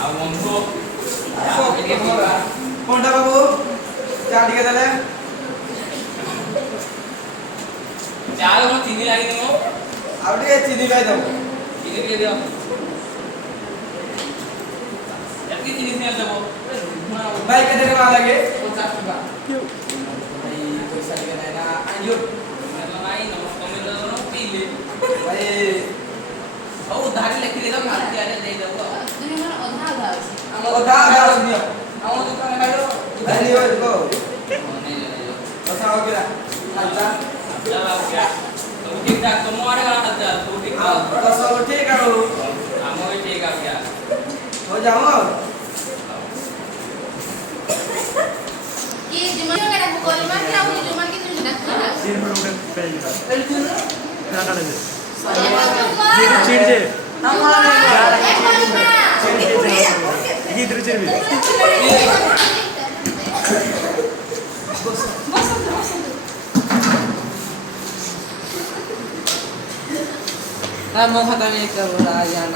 ଆଉ ବନ୍ଧୁ କଣଟା ବାବୁ ଚା ଟିକେ ଦେଲେ ଚା ରେ କଣ ଚିନି ଲାଗିନି ମ ଆଉ ଟିକେ ଚିନି ପାଇ ଦବ ଚିନି ଟିକେ ଦିଅ ଏତିକି ଚିନି ସିନା ଦେବ ଭାଇ କେତେ ଟଙ୍କା ଲାଗେ 50 ଟଙ୍କା ଭାଇ ପଇସା ଟିକେ ନାହିଁ ନା ଆଣିयो ନାଇଁ ତମେ ତ ପିଇଲେ ଭାଇ ହଉ ଉଧାରି ଲେଖିଲେ ତ ମାର୍କେଟ ଆରେ ଦେଇଦବ ଅଧା ଅଛି ନିଅ ଆମ ଦୋକାନ ଖାଇବ ଭାଇ ନିଅ ଦେଖ ନେଇ କଥା हो गया हालचाल जा क्या सब ठीक ठाक तुम आड़े का हालचाल सब ठीक ठाक सब ठीक है हम भी ठीक है क्या हो जाओ कि जुमान का ना कोई मार के आओ जुमान की तुम ना सीन पर उठे पेज क्या कर दे ये ये चीड़ दे हमारे ये इधर चीड़ भी mau kata ni ke yang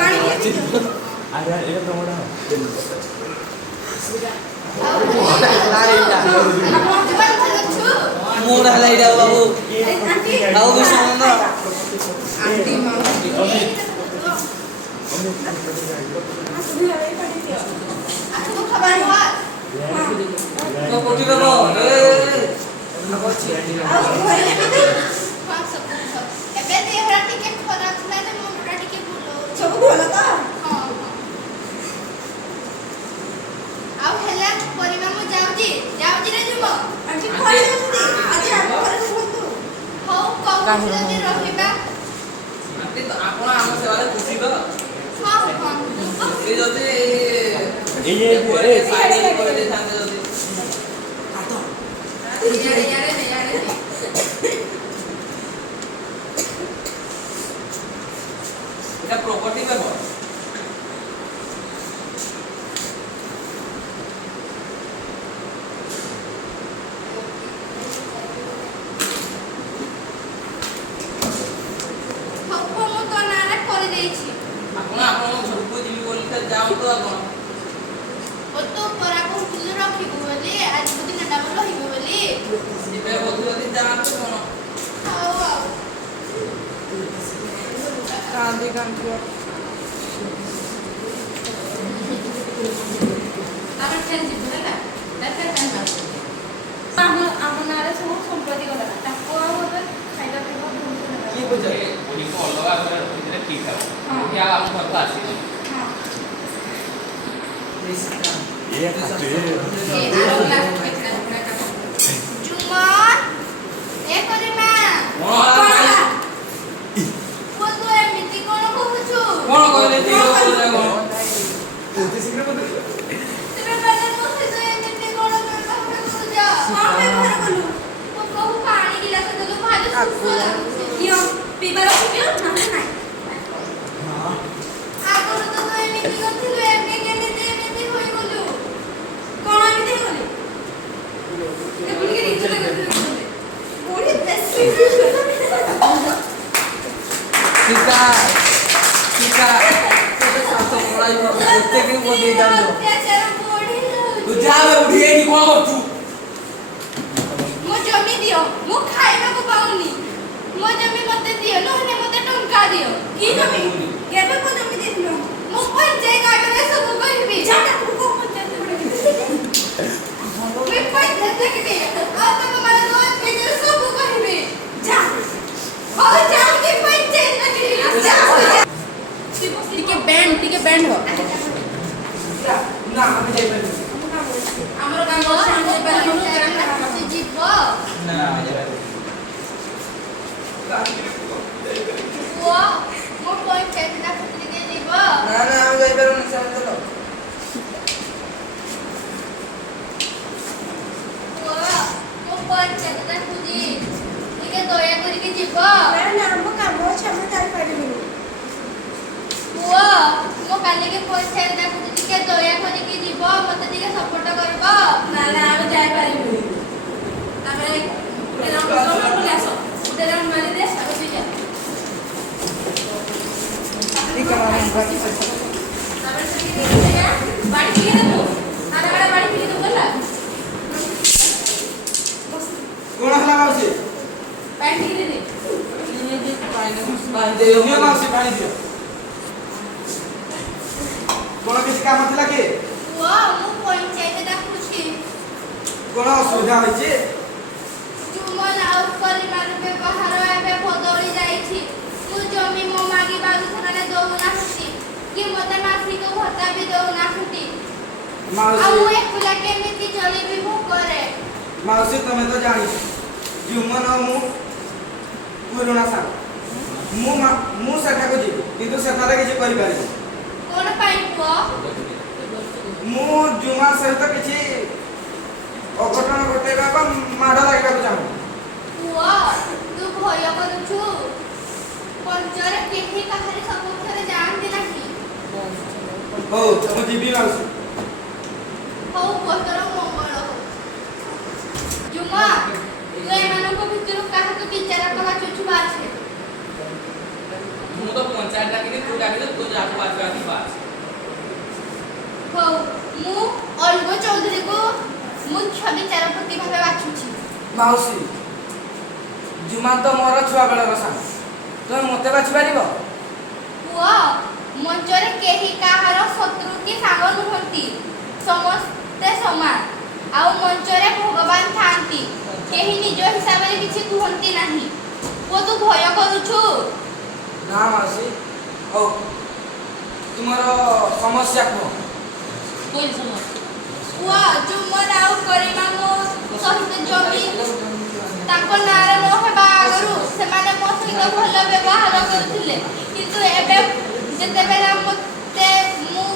अरे ये तो बड़ा murah lah ida babu tahu bisa mana aku kabar huat kau pergi babu aku cik ଏବେ ଦେହରା ଟିକେ ଖରାପ ଥିଲା ଯେ ମୁଣ୍ଡଟା ଟିକେ ବୁଲଉଛି ସବୁ ଭଲ ତ ହଁ ଆଉ ହେଲା ପରିମା ମୁଁ ଯାଉଛି ରେ ଯିବ ଆଜି କୁଆଡେ ଯାଉଛନ୍ତି ଆଜି ଆମ ଘରେ ରୁହନ୍ତୁ ହଉ କହୁଛି ଯଦି ରହିବା ଆଣ୍ଟି ତ ଆପଣ ଆମ ସେବାରେ ଖୁସି ତ ହଁ ହଁ ଏ ଯଦି ये ସାଇଡ୍ କରି ଦେଇଥାନ୍ତେ ଯଦି ୟାଡେ এটা প্রপার্টি ব্যাপার ସବୁ ମୁଁ ତ ନାଁରେ କରିଦେଇଛି ଆପଣ ଆପଣଙ୍କ ଘରକୁ ଯିବି ବୋଲି ତ ଯାଆନ୍ତୁ ଆପଣ ଓ ତୁ ପରା କହୁଥିଲୁ ରଖିବୁ ବୋଲି ଆଜି ଦିନଟା ମୁଁ ରହିବୁ ବୋଲି ଯିବେ ବୋଧେ ଯଦି ଯାଆନ୍ତୁ କଣ ହଉ ଆଉ कांदी कांदी ଆମେ ଫେର ଯିବୁ ହେଲା ଫେର କାହିଁକି ଆମ ନାଁରେ ସବୁ ସମ୍ପତ୍ତି ଗଲା ତାକୁ ଆଉ ଏବେ ଖାଇବା ପିଇବା की बुझे ଓଡିକୁ ଅଲଗା ଘରେ ରଖିଥିଲେ ଠିକ ହବ କି ଆଉ ଆମ ଘରକୁ ଆସିବ ये खाते जुमन ଏ କରିମା ପୁଅ ତୁ ଏମିତି କଣ କହୁଛୁ କଣ କହିଲେ ଠିକ ହବ କଣ बोलते शीघ्र बोलते ତେବେ ମାନେ ମୁଁ ସେ ଏମିତି କଣ କହୁଛୁ ଯା କଣ ପାଇଁ ଘରେ ଗଲୁ ମୁଁ କହୁ ପାଣି ଗିଲାସ ଦେଲୁ ଭାରି ସୁସ୍ଥ ଲାଗୁଛି ନିଅ ପିଇବାର ପିଅ ନହେଲେ ନାହିଁ ଆଗରୁ ତ ତୁ ଏମିତି କରିଥିଲୁ ଏବେ କେମିତି ଏମିତି ହୋଇଗଲୁ କଣ ଏମିତି ହେଇଗଲି ଏମିତି କି ନିଜେ ବୁଢୀ ବେଶୀ सीता सीता तेरे साथ पढ़ाई होते के वो दे जाओ ଅତ୍ୟାଚାର ବଢି ତୁ ଯାଉଛି ଯା ବେ ଉଠି ଏଇଠି କଣ କରୁଛୁ ମୋ ଜମି ଦିଅ ମୁଁ ଖାଇବାକୁ ପାଉନି ମୋ ଜମି ମତେ ଦିଅ ନହେଲେ ମତେ ଟଙ୍କା ଦିଅ କି ଜମି କେବେ କୋ ଜମି ଦେଇଥିଲ ମୁଁ ପଞ୍ଚାୟତ କାର୍ଡରେ ସବୁ କହିବି ଯାଟା ତୁ କୋ ପଞ୍ଚାୟତ ପଡେ ମୁଁ ପଞ୍ଚାୟତ ଦେଖିବି ଆଉ ତମ ମାନଙ୍କ ଅଫିସରେ ସବୁ କହିବି ଯା ହଉ ଯାଉଛି ପଞ୍ଚାୟତ ଦେଖିବି ଟିକେ बैंड हो ना हम जाई पारे ଆମର କାମ ଅଛି ଆମେ ଯାଇପାରିବୁନି ଯିବ ନା ପୁଅ ମୋ ପଞ୍ଚାୟତ ଡାକୁଥିଲି ଟିକେ ଯିବ ना ना हम जाई पारुनी चलो ପୁଅ ମୋ ପଞ୍ଚାୟତ ଡାକୁଛି ଟିକେ ଦୟା କରିକି ଯିବ ନା ନା ଆମ କାମ ଅଛି ଆମେ ଯାଇପାରିବୁନି ପୁଅ ମୋ କାଲିକି ପଞ୍ଚାୟତ ଡାକୁଛି ଟିକେ ଦୟା କରିକି ଯିବ ମତେ ଟିକେ ସପୋର୍ଟ କରିବ ନା ନା ଆମେ ଯାଇପାରିବୁନି ତାପରେ ଗୋଟେ ରାଉଣ୍ଡ ବୁଲି ଆସ ଗୋଟେ ରାଉଣ୍ଡ ମାରି ଦେ ଆଗ ପିଇ ଯା ठीक है हम ତାପରେ ସେଠି ନିଅ ମାଉସୀ ପାଣି ଦିଅ। କଣ କିଛି କାମ ଥିଲା କି? ପୁଅ ମୁଁ ପଞ୍ଚାୟତ ଡାକୁଛି। କଣ ଅସୁବିଧା ହୋଇଛି? ଜୁମନ ଆଉ ପରିବାର ବ୍ୟବହାର ଏବେ ବଦଳି ଯାଇଛି। ମୁଁ ଜମି ମୋ ମାଗିବାକୁ ସେମାନେ ଦଉନାହାନ୍ତି କି ମୋତେ ମାସିକ ଭତ୍ତା ବି ଦଉନାହାନ୍ତି। ଆଉ ମୁଁ ମାଉସୀ ଏକୁଲା କେମିତି ଚଳିବି ଭୋକରେ? ମାଉସୀ ତମେ ତ ଜାଣିଛ ଜୁମନ ଆଉ ମୁଁ ପୁରୁଣା ସାଙ୍ଗ। ମୁଁ ସେଠାକୁ ଯିବି କିନ୍ତୁ ସେଠାରେ କିଛି କରିପାରିବି। କଣ ପାଇଁ ପୁଅ? ମୁଁ ଜୁମା ସହିତ କିଛି ଅଘଟଣ ଘଟେଇବା ବା ମାଡ଼ ଲାଗିବାକୁ ଚାହୁଁ। ପୁଅ ତୁ ଭୟ କରୁଛୁ। ପଞ୍ଚରେ କେହି କାହାରି ସପକ୍ଷରେ ଯାଆନ୍ତି ନାହିଁ। ହଉ ମୁଁ ଯିବି ମାଉସୀ। ହଉ ପୁଅ ତୋର ମଙ୍ଗଳ ହଉ। ଜୁମା ତୁ ଏମାନଙ୍କ ଭିତରୁ କାହାକୁ ବିଚାର ବାଛୁଛୁ ବାଛେ। ମୁଁ ତ ପଞ୍ଚାୟତ ଡାକିନି ତୁ ଡାକିନି ତୁ ଯାକୁ ବାଛିବାକୁ ବାଛ। ହଉ ମୁଁ ଅଲ୍ଗୋ ଚୌଧୁରୀକୁ ମୁଖ୍ୟ ବିଚାରପତି ଭାବେ ବାଛୁଛି। ମାଉସୀ ଜୁମା ତ ମୋର ଛୁଆ ବେଳର ସାଙ୍ଗ। ତୁମେ ମୋତେ ବାଛି ପାରିବ? ପୁଅ ମଞ୍ଚରେ କେହି କାହାର ଶତ୍ରୁ କି ସାଙ୍ଗ ନୁହନ୍ତି। ସମସ୍ତେ ସମାନ। ଆଉ ମଞ୍ଚରେ ଭଗବାନ ଥାଆନ୍ତି। କେହି ନିଜ ହିସାବରେ କିଛି କୁହନ୍ତି ନାହିଁ। ପୁଅ ତୁ ଭୟ କରୁଛୁ? ନା ମାଉସୀ। ହଉ ତୁମର ସମସ୍ୟା କୁହ। ପୁଅ ଜୁମନ ଆଉ କରିମା ମୋ ସହିତ ଜମି ତାଙ୍କ ନାଁରେ ନ ହେବା ଆଗରୁ ସେମାନେ ମୋ ସହିତ ଭଲ ବ୍ୟବହାର କରୁଥିଲେ। କିନ୍ତୁ ଏବେ ଯେତେବେଳେ ମୁଁ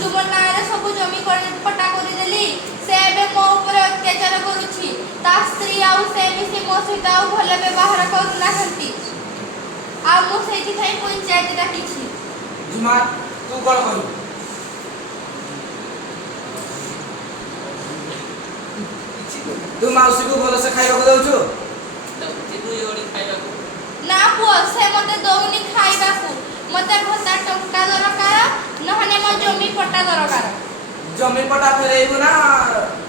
ଜୁମନ ନାଁରେ ସବୁ ଜମି ପଟା କରିଦେଲି ସେ ଏବେ ମୋ ଉପରେ ଅତ୍ୟାଚାର କରୁଛି। ତା ସ୍ତ୍ରୀ ଆଉ ସେ ମିଶି ମୋ ସହିତ ଆଉ ଭଲ ବ୍ୟବହାର କରୁନାହାନ୍ତି। ଆଉ ମୁଁ ସେଇଥିପାଇଁ ପଞ୍ଚାୟତ ଡାକିଛି। ଜୁମା ତୁ କଣ କରିବୁ? ତୁ ମାଉସୀକୁ ଭଲସେ ଖାଇବାକୁ ଦଉଛୁ? ଖାଇବାକୁ ନା ପୁଅ ସେ ମୋତେ ଦଉନି ଖାଇବାକୁ। ମୋତେ ଭତ୍ତା ଟଙ୍କା ଦରକାର ନହେଲେ ମୋ ଜମି ପଟା ଦରକାର। ଜମି ପଟା ଫେରେଇବୁ ନା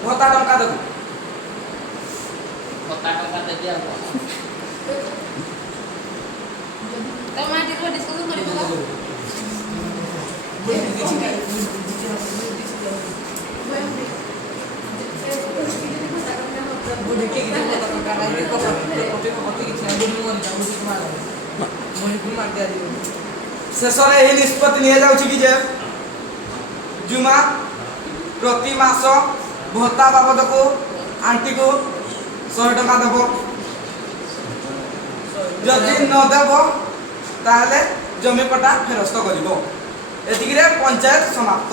ଭତ୍ତା ଟଙ୍କା ଦେବୁ? ଭତ୍ତା ଟଙ୍କା ଦେବି ଆଉ କଣ? ତମେ ଟିକେ ଡିସ୍କସନ୍ କରିବ। ଶେଷରେ ଏହି ନିଷ୍ପତ୍ତି ନିଆଯାଉଛି କି ଯେ ଜୁମା ପ୍ରତି ମାସ ଭତ୍ତା ବାବଦକୁ ଆଣ୍ଟିକୁ 100 ଟଙ୍କା ଦେବ। ଯଦି ନ ଦେବ ତାହେଲେ ଜମି ପଟା ଫେରସ୍ତ କରିବ। ଏତିକିରେ ପଞ୍ଚାୟତ ସମାପ୍ତ।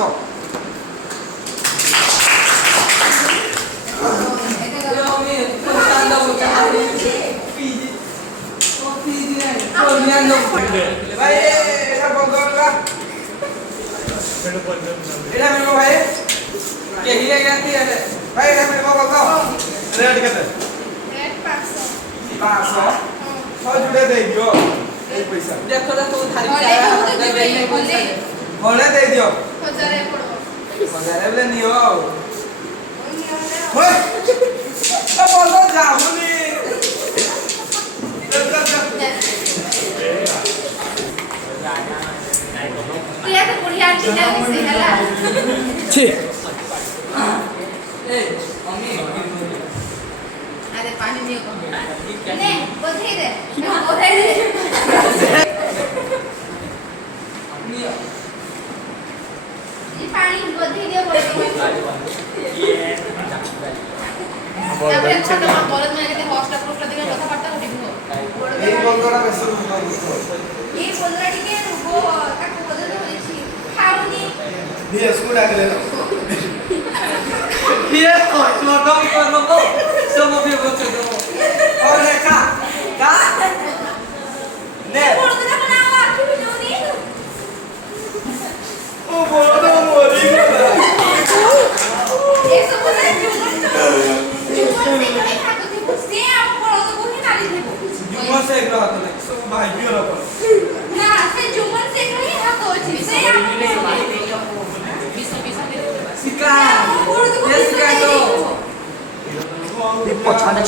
ଭାଇ ଏଇଟା ବନ୍ଦ କରିବା। ଏଇଟା ମିଳିବ ଭାଇ? କେହି ଯାଇନାହାନ୍ତି ଏବେ। ଭାଇ ଏଇଟା ମିଳିବ ବନ୍ଦ? ରେଟ୍ କେତେ? ରେଟ୍ 500। 500 100 ଯୋଡ଼େ ଦେଇଦିଅ। ଏଇ ପଇସା ଦେଖ ଦେଖ ଧାରି ହଳେ ଦେଇଦିଅ। 1000 ପଡ଼ିବ। 1000 ବେଲେ ନିଅ ଆଉ। ବନ୍ଦ ଯାଉନି। ପ୍ରିୟା ତ ବଢ଼ିଆ ଆଣ୍ଟିଟା ମିଶି ହେଲା। ଆରେ ପାଣି ନିଅ ନେ ବଧେଇ ଦେ ବଧେଇ ଦେ ये पानी बधेई दियो बड़े ତାପରେ ଛୋଟ ବଳଦ ମାନେ କେତେ ହସ୍ଟା ପୃଷ୍ଠ ଦିନ କଥା ବାର୍ତ୍ତା କରିବୁ। এই বন্ধটা বেশি এই বলরা ଟିକେ রুগো কাকু বদল হইছি খাওনি দিয়ে স্কুল আগলে না দিয়ে লটম করব সব বিয়ে বলছো और ने का ने বলদরা না আখি ভিডিওনি ও বড় মরি গলা এসব বলে জুমন से कहीं हाथ थे से आप बड़द कोही नाली थे जुम्मन से एक रहा था सब भाई भी रहा पर ना से जुमन से कहीं हाथ होची से आप শিকা ये শিকা তো पछाने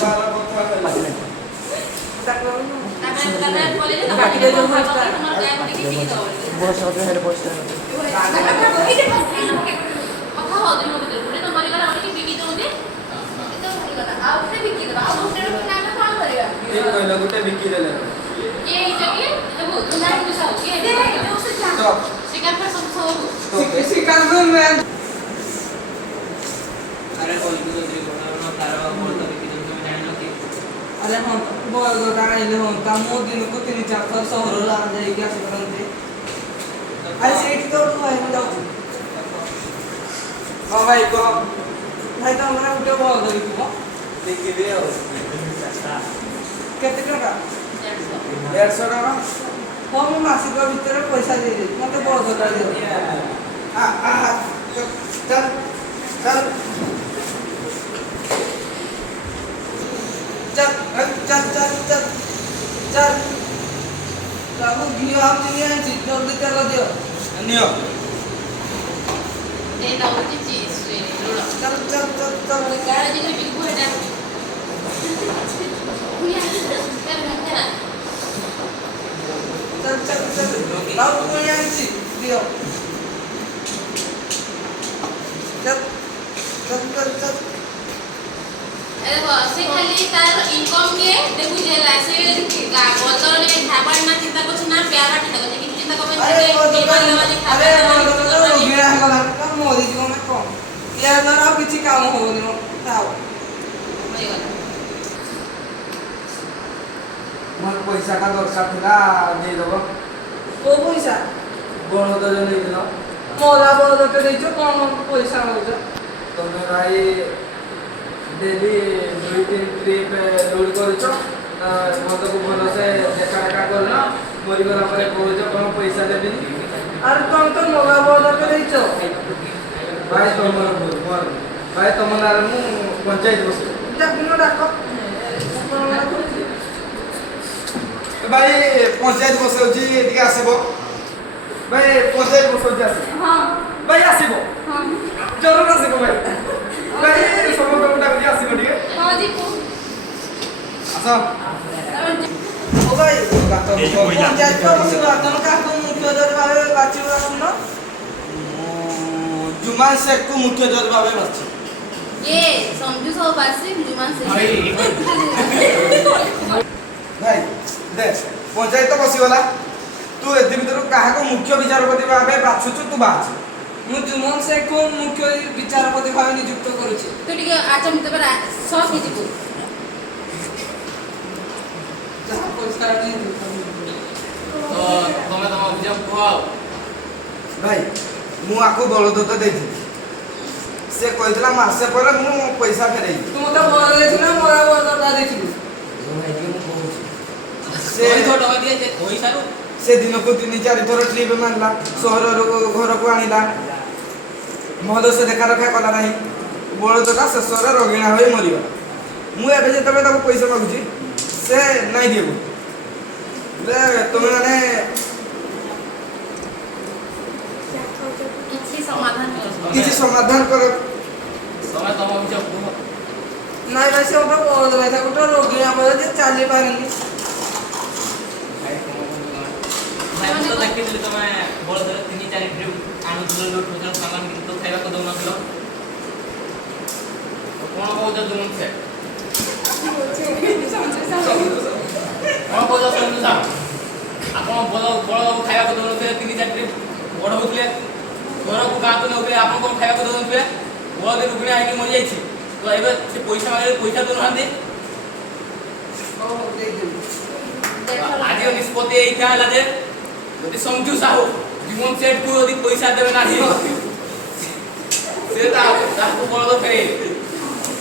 তাকলো তারপরে ତାପରେ କଲେଜରେ ତ ବାକି ବାକି ଦେଇ ଦେଇ ଦେବ ତମର extra। ଗାୟ ପଟିକି ଠିକି ଦବ ବସ୍ ଅଧେ ହେଲେ ବସ୍ କଥା ହଉଥିଲି ମୋ ଭିତରେ ଗୋଟେ ତ ମରିଗଲା ଗୋଟେ ବିକି ଦଉଛେ ତ ହେଇଗଲା ଆଉ ଗୋଟେ ବିକି ଦେବା ଆଉ ଗୋଟେ ରଖିଲେ ଆମେ କଣ କରିବା କିଏ କହିଲା ଗୋଟେ ବିକି ଦେଲେ କିଏ ହେଇଛ କିଏ ଦେବୁ ତୁ ନା ତୁ ସାଉ କିଏ ଯୋଉ ସେ ତ ଶିକାର ଫେର ସବୁ ଶିକାନ୍ତ ମ୍ୟାନ୍ ଆରେ କହିଲୁ ଯଦି ଗୋଟା ତାର ବୋର୍ଡ ତ ବିକି ଦେବୁ ତମେ ଜାଣିନ କି? ଆରେ ହଁ ବଳଦଟା ଆଣିଲେ ହୁଅନ୍ତା ମୁଁ ଦିନକୁ 3-4 ଥର ସହରରୁ ଯାଇକି ଆସିପାରନ୍ତି ଆରେ ସେଇଠି ତ ଭାଇ ମୁଁ ଯାଉଛି ହଁ ଭାଇ କହ ଭାଇ ତମର ଗୋଟେ ବଳଦ ବିକିବ ବିକିବି ଆଉ କେତେ ଟଙ୍କା 150 ଟଙ୍କା ହଁ ମୁଁ ମାସିକ ଭିତରେ ପଇସା ଦେଇଦେବି ମତେ ବଳଦଟା ଦିଅ चल चल चल चल चल चल चल ତାକୁ ଘିଅ ଆଉ ଚିନି ଆଣିଛି ଜଲ୍ଦି ତେଲ ଦିଅ नियो ଏଇଟା ହଉଛି ଚିଜ ଲୁଣ चल चल चल चल ଗାୟ ଯଦି ବିକୁ ହେଟା चल चल चल ଆଉ ପୁଣି ଆଣିଛି ଦିଅ चल चल चल चल ସେ ଖାଲି ତାର ଇନକମ୍ କିଏ ଦେଖୁଛି ହେଲା ସେ ବଦଳରେ ଖାଇବା ନା ଚିନ୍ତା କରୁଛି ନା ପ୍ୟାରା ଚିନ୍ତା କରୁଛି କିଛି ଚିନ୍ତା କରୁଛି अरे वो तो ମାନେ अरे वो तो रोगिरा है गला का मोदी जी को मैं कौन यार जरा किसी काम हो नहीं आओ मोर पैसा का दरकार थिला दे दबो को पैसा बळद जो नहीं दिलो मोरा बळद के देछो कोन पैसा होजो तमे भाई डेली 2-3 ट्रिप लोड करछो मत को भलो से देखा देखा करना मरी गला परे कहजो कोन पैसा देबिनी अरे तुम तो मोरा बळद के देछो भाई तमर मोर भाई तमनार मु पंचायत बस जगनो डाको भाई पंचायत बसौची एटिके आसीबो भाई पंचायत बसौची आसी ହଁ भाई आसीबो ହଁ जरूर आसीबो भाई भाई समस्त को डाक दिया आसीबो ठीक ହଁ ଯିବୁ आसा ओ भाई पंचायत को बसिबा तम का को मुख्य जज भाबे बाचिबा सुनो जुमान शेख को मुख्य जज भाबे बाची ये समझू सब बासी जुमान से भाई दे पंचायत तो बसी गला तू एथि भीतर काहा को मुख्य विचारपति भाबे बाछुछु तू बाछ मु जुमन से को मुख्य विचारपति भाबे नियुक्त करूची तू टिके आचम तबरा सब की ଯିବୁ जहां पैसा नहीं ତ ତମେ ତମ ଅଭିଯୋଗ କୁହ भाई मु आको बलद तो देथि से कहितला मासे पर मु पैसा फेरई तुम तो बोल रहे थे ना मोरा बळदटा देखिलु भाई के मु कहूची ସେ से ଟଙ୍କା ଦିଏ ସେ ପଇସାରୁ से दिन को 3-4 थर ट्रिप मानला शहर घर को आनिला महल से देखा रखा कला नहीं बलदटा शेषर रगिणा होई मरिबा मु एबे जे तबे ताको पैसा मागुची से नहीं दियो ले तुम माने କିଛି ସମାଧାନ କର किसी समाधान करो ତମେ ତମ ଅଭିଯୋଗ କୁହ ନାଇଁ ଭାଇ ସେ ଗୋଟେ ବଳଦ ଭାଇ ତାକୁ ଗୋଟେ ରୋଗୀ ଆମର ଯେ ଚାଲି ପାରେନି ଭାଇ ମୁଁ ତ ଦେଖିଥିଲି ତମେ ବଳଦରେ 3-4 ଟ୍ରିପ୍ ଆଣୁଥିଲ ଲୁଟୁଥିଲ ସାମାନ କିନ୍ତୁ ଖାଇବାକୁ ଦଉନଥିଲ ତ କ'ଣ କହୁଛ ତୁମ ସେ କ'ଣ କହୁଛ ଶୁଣୁ ସାର୍ ଆପଣ ବଳଦକୁ ଖାଇବାକୁ ଦଉନଥିଲେ 3-4 ଟ୍ରିପ୍ ବଢ଼ଉଥିଲେ ଘରକୁ ଗାଁକୁ ନେଉଥିଲେ ଆପଣ କ'ଣ ଖାଇବାକୁ ଦଉନଥିଲେ ବଳଦ ରୁଗିଣା ହେଇକି ମରିଯାଇଛି ତ ଏବେ ସେ ପଇସା ମାଗିଲେ ପଇସା ଦେଉନାହାନ୍ତି ହଉ ଦେଇଦେବି ଆଜିର ନିଷ୍ପତ୍ତି ଏଇଟା ହେଲା ଯେ ଯଦି ସଞ୍ଜୁ ସାହୁ ଜୀବନ ସେଠକୁ ଯଦି ପଇସା ଦେବେ ନାହିଁ ସେ ତାକୁ ବଳଦ ଫେରେଇବେ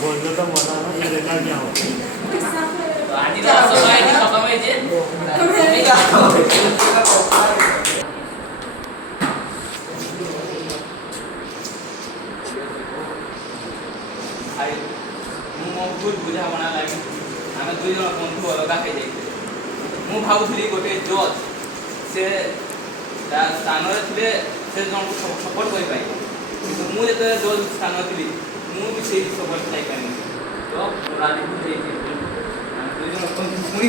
ବଳଦ ତ ମନା ନା ଦେଖା ଦିଆ ହବ ତ ଆଜିର ସଭା ଏଠି ଖତମ ହେଇଛି ଭାଇ ମୁଁ ମୋ ଭୁଲ ବୁଝାମଣା ଲାଗି ଆମେ 2 ଜଣ ବନ୍ଧୁ ଅଲଗା ହେଇଯାଇଥିଲେ ମୁଁ ଭାବୁଥିଲି ଗୋଟେ ଜଜ୍ ସେ ତା ସ୍ଥାନରେ ଥିଲେ ସେ ଜଣକୁ ସପୋର୍ଟ କରିପାରିବ କିନ୍ତୁ ମୁଁ ଯେତେବେଳେ ଜଜ୍ ସ୍ଥାନରେ ଥିଲି ମୁଁ ବି ସେଇ ସପୋର୍ଟ ପାଇପାରିନି ତ ରାଜନୀତି ହେଇଛି ଆମେ 2 ଜଣ ବନ୍ଧୁ ପୁଣି